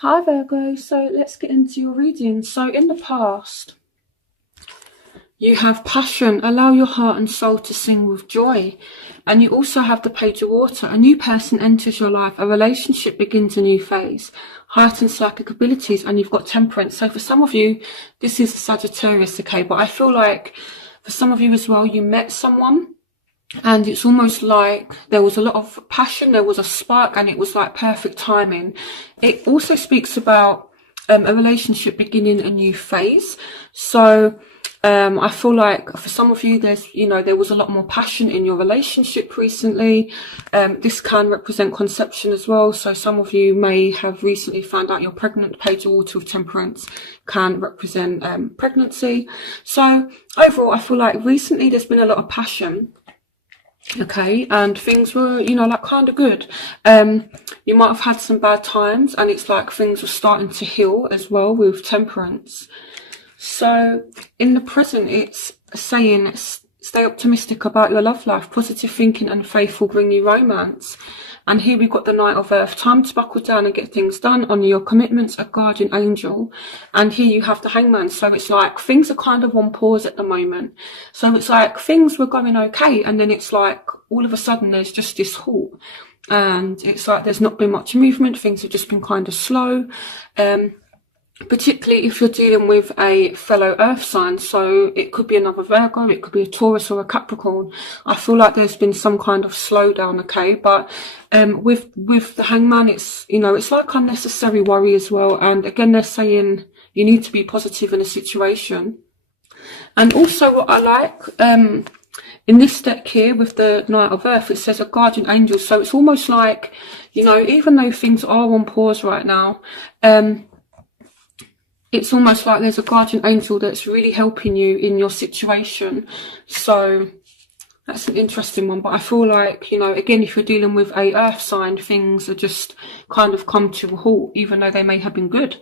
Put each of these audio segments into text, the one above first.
Hi Virgo, so let's get into your reading. So in the past, you have passion, allow your heart and soul to sing with joy. And you also have the Page of Water. A new person enters your life, a relationship begins a new phase, heightened psychic abilities, and you've got Temperance. So for some of you, this is a Sagittarius, okay? But I feel like for some of you as well, you met someone and it's almost like there was a lot of passion, there was a spark, and it was like perfect timing. It also speaks about a relationship beginning a new phase. So I feel like for some of you, there was a lot more passion in your relationship recently. This can represent conception as well. So some of you may have recently found out you're pregnant. Page of Water of Temperance can represent pregnancy. So overall, I feel like recently there's been a lot of passion. Okay, and things were, like kind of good. You might have had some bad times, and it's like things were starting to heal as well with Temperance. So in the present, it's saying stay optimistic about your love life. Positive thinking and faith will bring you romance. And here we've got the Knight of Earth. Time to buckle down and get things done. Honour your commitments, a guardian angel. And here you have the Hangman. So it's like things are kind of on pause at the moment. So it's like things were going okay. And then it's like all of a sudden there's just this halt. And it's like there's not been much movement. Things have just been kind of slow. Particularly if you're dealing with a fellow earth sign. So it could be another Virgo, it could be a Taurus or a Capricorn. I feel like there's been some kind of slowdown, okay? But with the Hangman, it's like unnecessary worry as well. And again, they're saying you need to be positive in a situation. And also what I like, in this deck here with the Knight of Earth, it says a guardian angel. So it's almost like, even though things are on pause right now, it's almost like there's a guardian angel that's really helping you in your situation. So that's an interesting one. But I feel like, again, if you're dealing with a earth sign, things are just kind of come to a halt, even though they may have been good.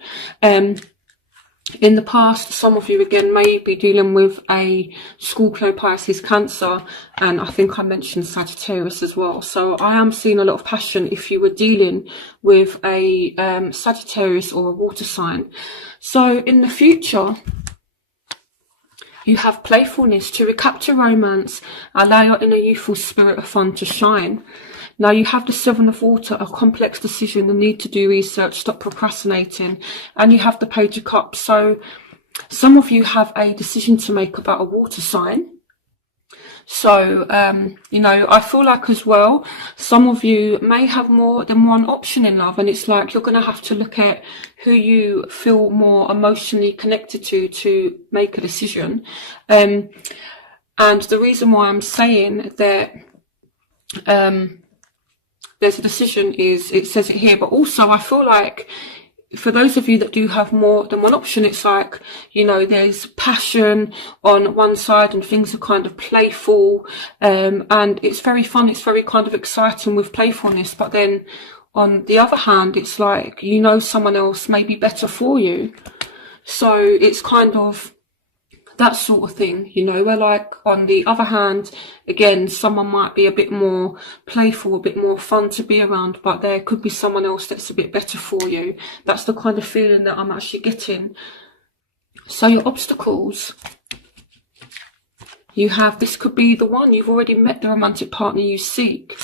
In the past, some of you, again, may be dealing with a Scorpio, Pisces, Cancer, and I think I mentioned Sagittarius as well. So I am seeing a lot of passion if you were dealing with a Sagittarius or a water sign. So in the future, you have playfulness to recapture romance, allow your inner youthful spirit of fun to shine. Now you have the Seven of Water, a complex decision, the need to do research, stop procrastinating. And you have the Page of Cups. So some of you have a decision to make about a water sign. So, I feel like as well, some of you may have more than one option in love. And it's like you're going to have to look at who you feel more emotionally connected to make a decision. And the reason why I'm saying that there's a decision is, it says it here, but also I feel like for those of you that do have more than one option, it's like, there's passion on one side and things are kind of playful, and it's very fun, it's very kind of exciting with playfulness, but then on the other hand, it's like, someone else may be better for you. So it's kind of that sort of thing, where like on the other hand, again, someone might be a bit more playful, a bit more fun to be around, but there could be someone else that's a bit better for you. That's the kind of feeling that I'm actually getting. So your obstacles, you have, this could be the one, you've already met the romantic partner you seek.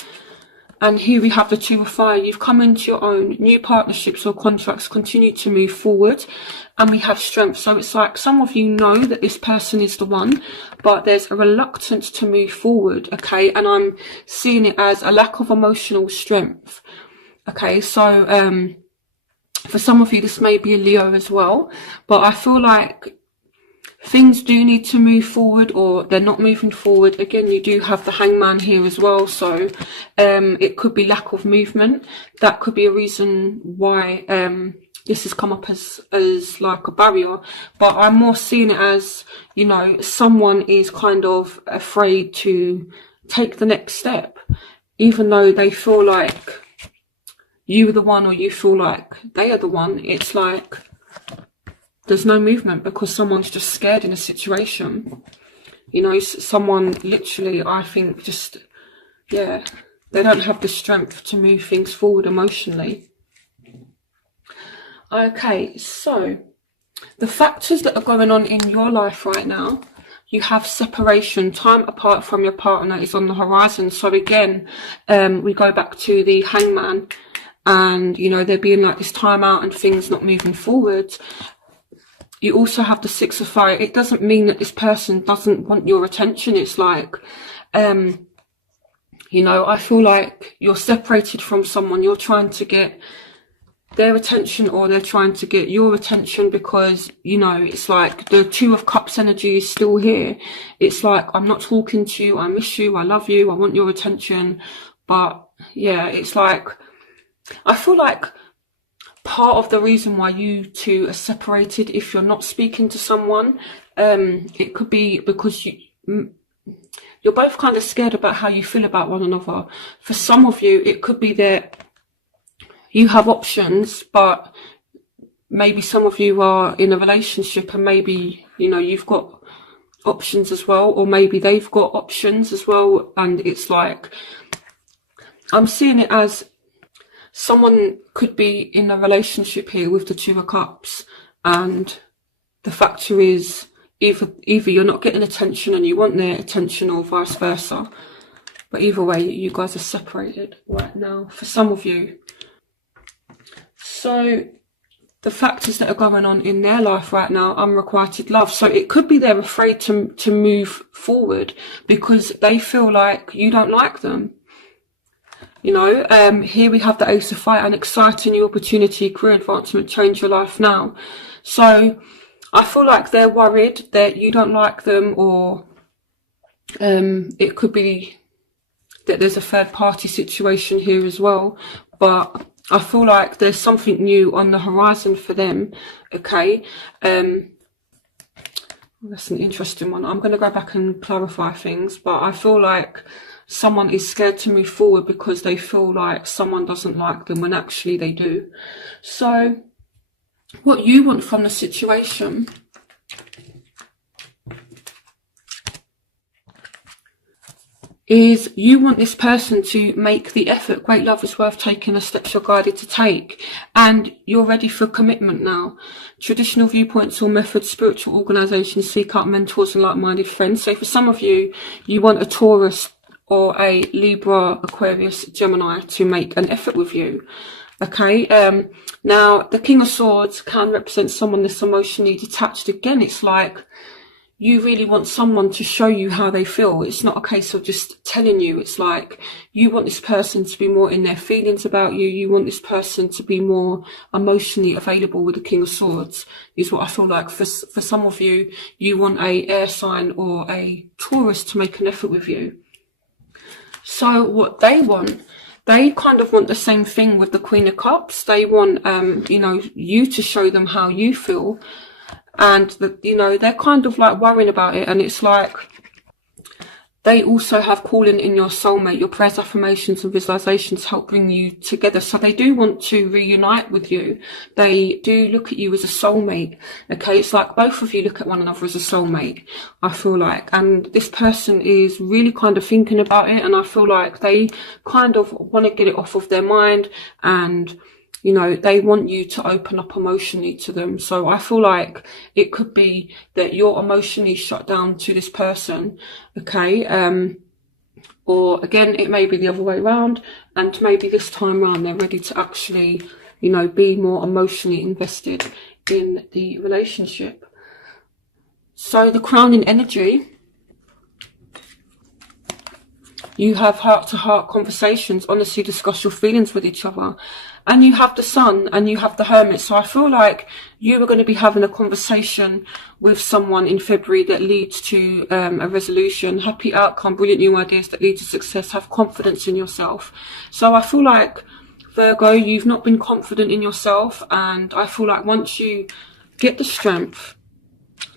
And here we have the Two of Fire. You've come into your own. New partnerships or contracts continue to move forward. And we have Strength. So it's like some of you know that this person is the one, but there's a reluctance to move forward, okay? And I'm seeing it as a lack of emotional strength, okay? So for some of you, this may be a Leo as well. But I feel like things do need to move forward, or they're not moving forward. Again, you do have the Hangman here as well, so it could be lack of movement. That could be a reason why this has come up as like a barrier. But I'm more seeing it as, someone is kind of afraid to take the next step, even though they feel like you are the one, or you feel like they are the one. It's like there's no movement because someone's just scared in a situation. Someone literally, I think, just, they don't have the strength to move things forward emotionally. Okay, so the factors that are going on in your life right now, you have separation, time apart from your partner is on the horizon. So again, we go back to the Hangman, and you know, there being like this time out and things not moving forward. You also have the Six of Fire. It doesn't mean that this person doesn't want your attention. It's like, you know, I feel like you're separated from someone. You're trying to get their attention, or they're trying to get your attention, because, you know, it's like the Two of Cups energy is still here. It's like, I'm not talking to you. I miss you. I love you. I want your attention. But yeah, it's like, I feel like part of the reason why you two are separated, if you're not speaking to someone, it could be because you're both kind of scared about how you feel about one another. For some of you, it could be that you have options, but maybe some of you are in a relationship and maybe, you know, you've got options as well, or maybe they've got options as well. And it's like, I'm seeing it as someone could be in a relationship here with the Two of Cups, and the factor is either you're not getting attention and you want their attention, or vice versa. But either way, you guys are separated right now for some of you. So the factors that are going on in their life right now, unrequited love. So it could be they're afraid to move forward because they feel like you don't like them. You know, here we have the Ace of Fire, an exciting new opportunity, career advancement, change your life now. So I feel like they're worried that you don't like them, or it could be that there's a third party situation here as well. But I feel like there's something new on the horizon for them. Okay. That's an interesting one. I'm going to go back and clarify things, but I feel like someone is scared to move forward because they feel like someone doesn't like them when actually they do. So what you want from the situation is you want this person to make the effort. Great love is worth taking, the steps you're guided to take, and you're ready for commitment now. Traditional viewpoints or methods, spiritual organizations, seek out mentors and like-minded friends. So for some of you, you want a Taurus or a Libra, Aquarius, Gemini to make an effort with you. Okay, now the King of Swords can represent someone that's emotionally detached. Again, it's like you really want someone to show you how they feel. It's not a case of just telling you. It's like you want this person to be more in their feelings about you. You want this person to be more emotionally available with the King of Swords, is what I feel like. For some of you, you want a air sign or a Taurus to make an effort with you. So what they want, they kind of want the same thing with the Queen of Cups. They want, you know, you to show them how you feel. And, you know, they're kind of like worrying about it. And it's like they also have calling in your soulmate. Your prayers, affirmations and visualizations help bring you together. So they do want to reunite with you. They do look at you as a soulmate. Okay, it's like both of you look at one another as a soulmate, I feel like. And this person is really kind of thinking about it. And I feel like they kind of want to get it off of their mind. And you know, they want you to open up emotionally to them. So I feel like it could be that you're emotionally shut down to this person, okay? Or again, it may be the other way around, and maybe this time around they're ready to actually, you know, be more emotionally invested in the relationship. So the crowning energy, you have heart-to-heart conversations, honestly discuss your feelings with each other. And you have the Sun and you have the Hermit. So I feel like you are going to be having a conversation with someone in February that leads to a resolution, happy outcome, brilliant new ideas that lead to success. Have confidence in yourself. So I feel like, Virgo, you've not been confident in yourself. And I feel like once you get the strength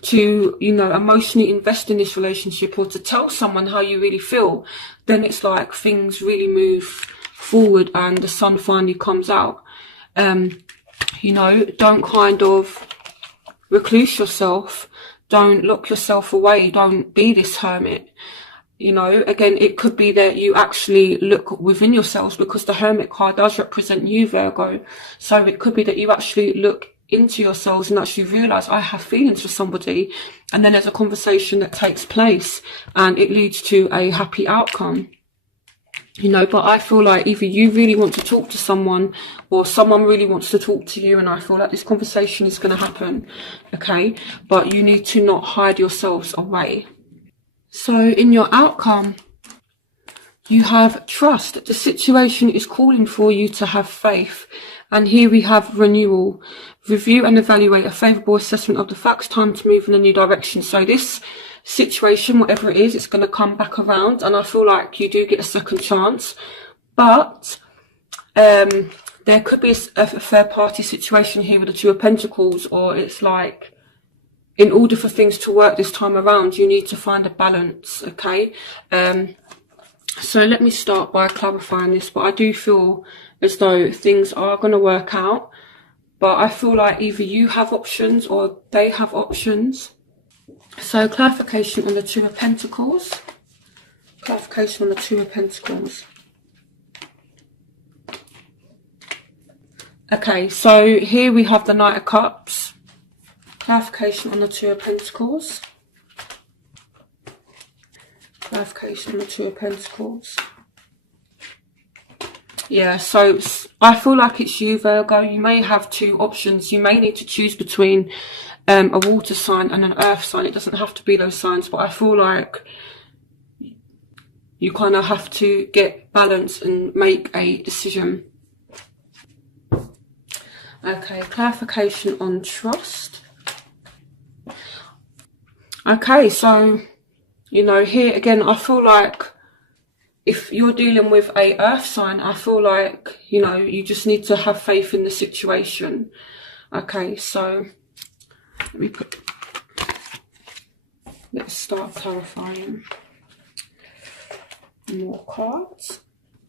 to, you know, emotionally invest in this relationship, or to tell someone how you really feel, then it's like things really move forward and the sun finally comes out. You know, don't kind of recluse yourself, don't lock yourself away, don't be this hermit. You know, again, it could be that you actually look within yourselves, because the Hermit card does represent you, Virgo. So it could be that you actually look into yourselves and actually realize, I have feelings for somebody, and then there's a conversation that takes place and it leads to a happy outcome. You know, but I feel like either you really want to talk to someone, or someone really wants to talk to you, and I feel like this conversation is going to happen, okay? But you need to not hide yourselves away. So in your outcome, you have trust. The situation is calling for you to have faith. And here we have renewal. Review and evaluate a favourable assessment of the facts. Time to move in a new direction. So this situation, whatever it is, it's going to come back around. And I feel like you do get a second chance. But there could be a third party situation here with the Two of Pentacles, or it's like, in order for things to work this time around, you need to find a balance, okay? So let me start by clarifying this, but I do feel as though things are going to work out. But I feel like either you have options or they have options. So clarification on the Two of Pentacles. Clarification on the Two of Pentacles. Okay, so here we have the Knight of Cups. Clarification on the Two of Pentacles. Clarification on the Two of Pentacles. Yeah, so I feel like it's you, Virgo. You may have two options. You may need to choose between a water sign and an earth sign. It doesn't have to be those signs, but I feel like you kind of have to get balance and make a decision. Okay, clarification on trust. Okay, so, you know, here again, I feel like if you're dealing with a earth sign, I feel like, you know, you just need to have faith in the situation. Okay, so let's start clarifying more cards.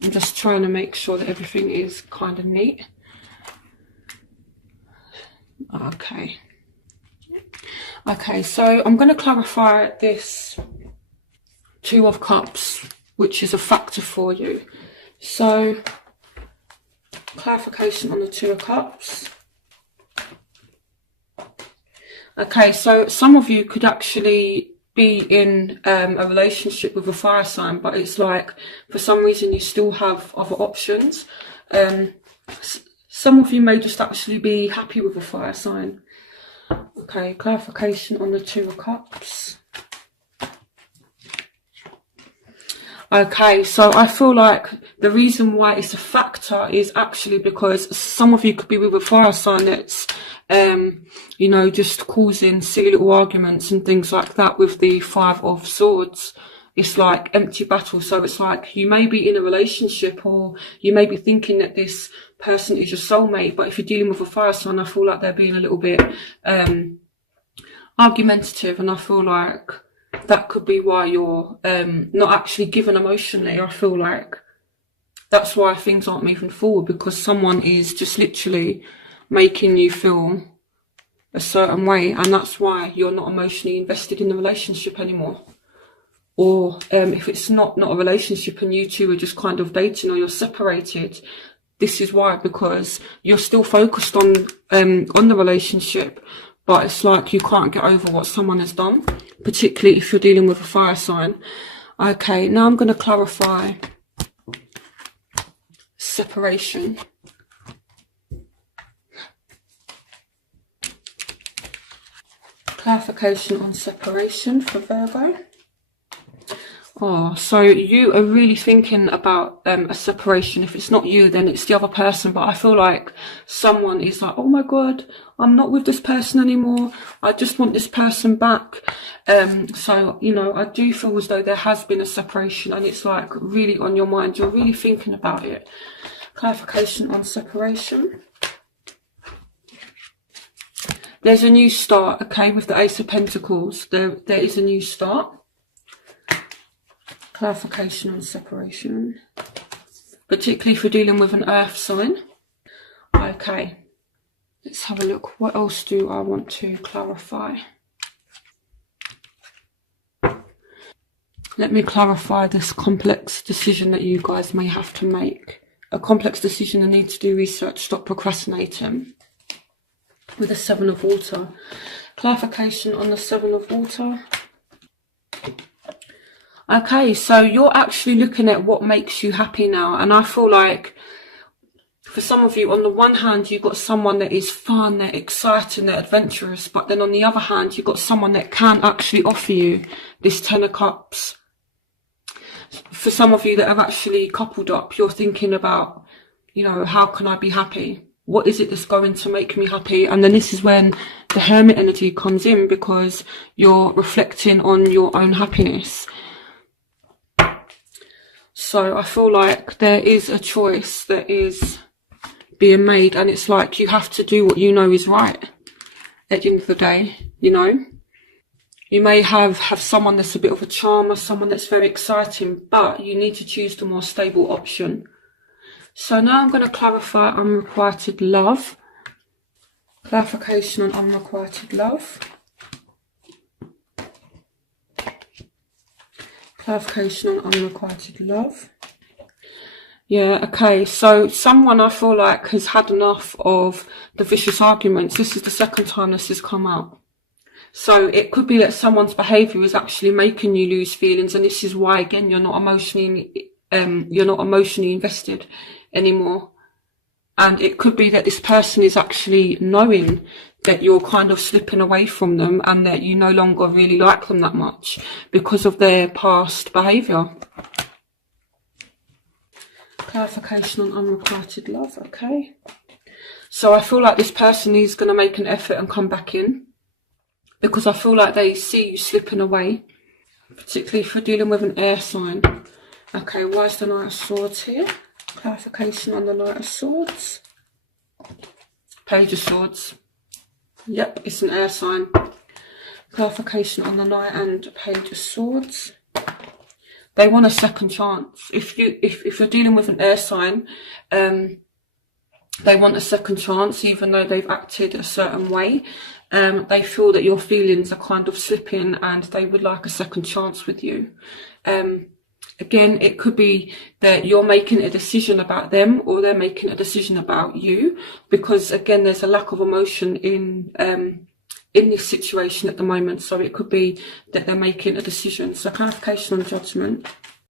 I'm just trying to make sure that everything is kind of neat. Okay. Okay, so I'm going to clarify this Two of Cups, which is a factor for you. So, clarification on the Two of Cups. Okay, so some of you could actually be in a relationship with a fire sign, but it's like, for some reason, you still have other options. Some of you may just actually be happy with a fire sign. Okay, clarification on the Two of Cups. Okay, so I feel like the reason why it's a factor is actually because some of you could be with a fire sign that's, you know, just causing silly little arguments and things like that with the Five of Swords. It's like empty battle. So it's like you may be in a relationship, or you may be thinking that this person is your soulmate, but if you're dealing with a fire sign, I feel like they're being a little bit argumentative, and I feel like that could be why you're not actually given emotionally. I feel like that's why things aren't moving forward, because someone is just literally making you feel a certain way, and that's why you're not emotionally invested in the relationship anymore. Or if it's not a relationship and you two are just kind of dating, or you're separated, this is why, because you're still focused on the relationship, but it's like you can't get over what someone has done, particularly if you're dealing with a fire sign. Okay, now I'm going to clarify separation. Clarification on separation for Virgo. Oh, so you are really thinking about a separation. If it's not you, then it's the other person. But I feel like someone is like, oh my God, I'm not with this person anymore. I just want this person back. So, you know, I do feel as though there has been a separation, and it's like really on your mind. You're really thinking about it. Clarification on separation. There's a new start, okay, with the Ace of Pentacles. There is a new start. Clarification on separation, particularly if you're dealing with an earth sign. Okay, let's have a look. What else do I want to clarify? Let me clarify this complex decision that you guys may have to make. A complex decision and need to do research. Stop procrastinating. With the Seven of Water. Clarification on the Seven of Water. Okay, so you're actually looking at what makes you happy now. And I feel like for some of you, on the one hand, you've got someone that is fun, they're exciting, they're adventurous. But then on the other hand, you've got someone that can actually offer you this Ten of Cups. For some of you that have actually coupled up, you're thinking about, you know, how can I be happy? What is it that's going to make me happy? And then this is when the Hermit energy comes in, because you're reflecting on your own happiness. So I feel like there is a choice that is being made, and it's like you have to do what you know is right at the end of the day, you know. You may have someone that's a bit of a charmer, someone that's very exciting, but you need to choose the more stable option. So now I'm going to clarify unrequited love. Clarification on unrequited love. Clarification on unrequited love. Yeah, okay, so someone I feel like has had enough of the vicious arguments. This is the second time this has come out. So it could be that someone's behaviour is actually making you lose feelings, and this is why, again, you're not emotionally invested anymore. And it could be that this person is actually knowing that you're kind of slipping away from them and that you no longer really like them that much because of their past behaviour. Clarification on unrequited love, okay. So I feel like this person is going to make an effort and come back in, because I feel like they see you slipping away, particularly if you're dealing with an air sign. Okay, why is the Knight of Swords here? Clarification on the Knight of Swords. Page of Swords. Yep, it's an air sign. Clarification on the Knight and Page of Swords. They want a second chance. If you're dealing with an air sign, they want a second chance, even though they've acted a certain way. They feel that your feelings are kind of slipping and they would like a second chance with you. Again, it could be that you're making a decision about them, or they're making a decision about you, because again, there's a lack of emotion in this situation at the moment. So it could be that they're making a decision. So clarification on Judgment.